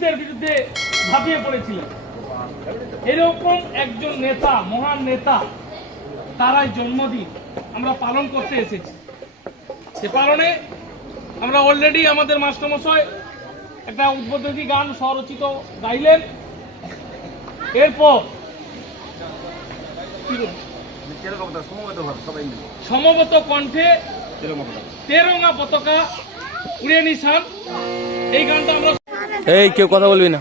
ব্রিটিশদের বিরুদ্ধে ঝাঁপিয়ে পড়েছিলেন। এরকম একজন নেতা, মহান নেতা, তারাই জন্মদিন আমরা পালন করতে এসেছি। সে কারণে আমরা অলরেডি আমাদের মাস্টারমশাই একটা উদ্বোধনী গান স্বরচিত গাইলেন। এরপর সমবেত কণ্ঠে তেরঙ্গা পতাকা উড়িয়ে নিশান, এই গানটা আমরা এই কেউ কথা বলবি না।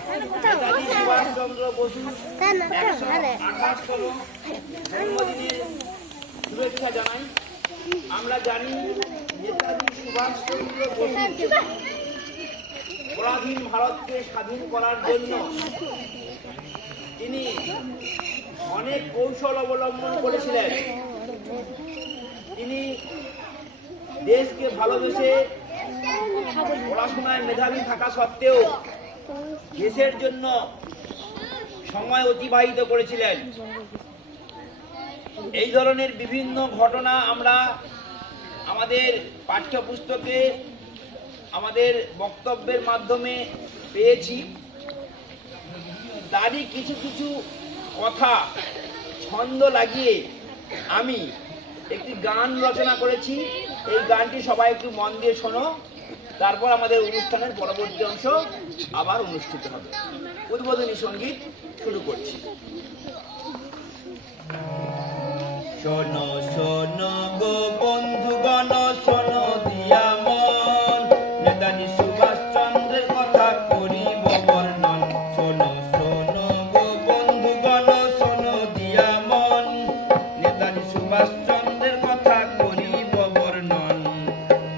শুভেচ্ছা জানাই। আমরা জানি নেতাজি সুভাষচন্দ্র বসু পরাধীন ভারতকে স্বাধীন করার জন্য তিনি অনেক কৌশল অবলম্বন করেছিলেন। তিনি দেশকে ভালোবেসে পড়াশোনায় মেধাবী থাকা সত্ত্বেও দেশের জন্য সময় অতিবাহিত করেছিলেন। এই ধরনের বিভিন্ন ঘটনা আমরা আমাদের পাঠ্যপুস্তকে, আমাদের বক্তব্যের মাধ্যমে পেয়েছি। তারই কিছু কিছু কথা ছন্দ লাগিয়ে আমি একটি গান রচনা করেছি। এই গানটি সবাই একটু মন দিয়ে শোনো, তারপর আমাদের অনুষ্ঠানের পরবর্তী অংশ আবার অনুষ্ঠিত হবে। উদ্বোধনী সঙ্গীত শুরু করছি। শোনো শোনো গো বন্ধুগণ, শোনো দিয়া মন, নেতাজি সুভাষচন্দ্রের কথা করিব বর্ণন। শোনো শোনো গো বন্ধুগণ, শোনো দিয়া মন, নেতাজি সুভাষচন্দ্রের কথা করিব বর্ণন।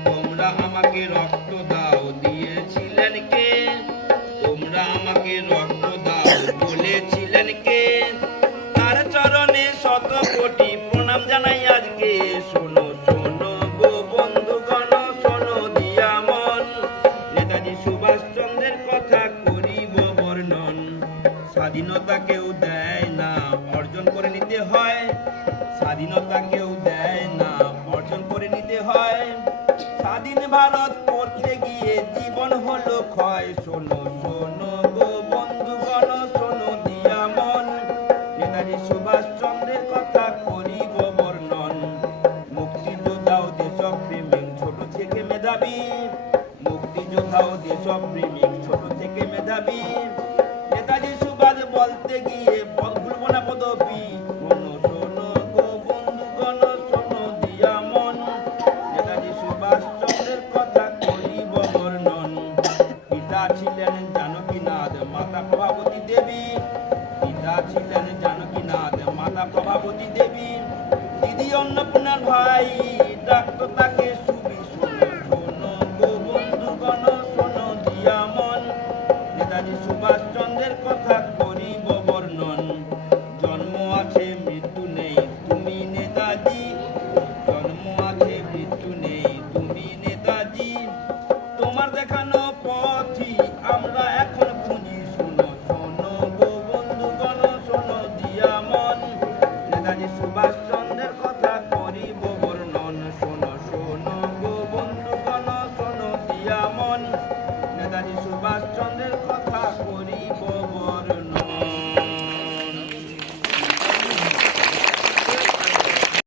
তোমরা আমাকে রক্ত দাও দিয়েছিলেন কে? তোমরা আমাকে রক্ত দাও বলেছিলেন কে? তার চরণে শত কোটি প্রণাম জানাই আজকে। শোনো শোনো গো বন্ধুগণ, শোনো দিয়া মন, নেতাজি সুভাষচন্দ্রের কথা করিব বর্ণন। স্বাধীনতা কেউ দেয় না, অর্জন করে নিতে হয়। স্বাধীনতা কেউ দেয় না, অর্জন করে নিতে হয়। স্বাধীন ভারত করতে গিয়ে জীবন হলো ক্ষয়। শোনো শোনো গো বন্ধুগণ, শোনো দিয়া মন, নেতাজি সুভাষচন্দ্রের কথা করিব বর্ণন। মুক্তিযোদ্ধা ও দেশপ্রেমিক ছোট থেকে মেধাবী, মুক্তিযোদ্ধা ও দেশপ্রেমিক ছোট থেকে মেধাবী। নেতাজি সুভাষ বলতে গিয়ে ভুলব না পদবী। শোনো শোনো গো বন্ধুগণ, শোনো দিয়া মন, নেতাজি সুভাষচন্দ্রের কথা করিব বর্ণন। পিতা ছিলেন জানকীনাথ, মাতা প্রভাবতী দেবী। পিতা ছিলেন জানকীনাথ, মাতা প্রভাবতী দেবী। দিদি অন্নপূর্ণার ভাই ডাকতো তাকে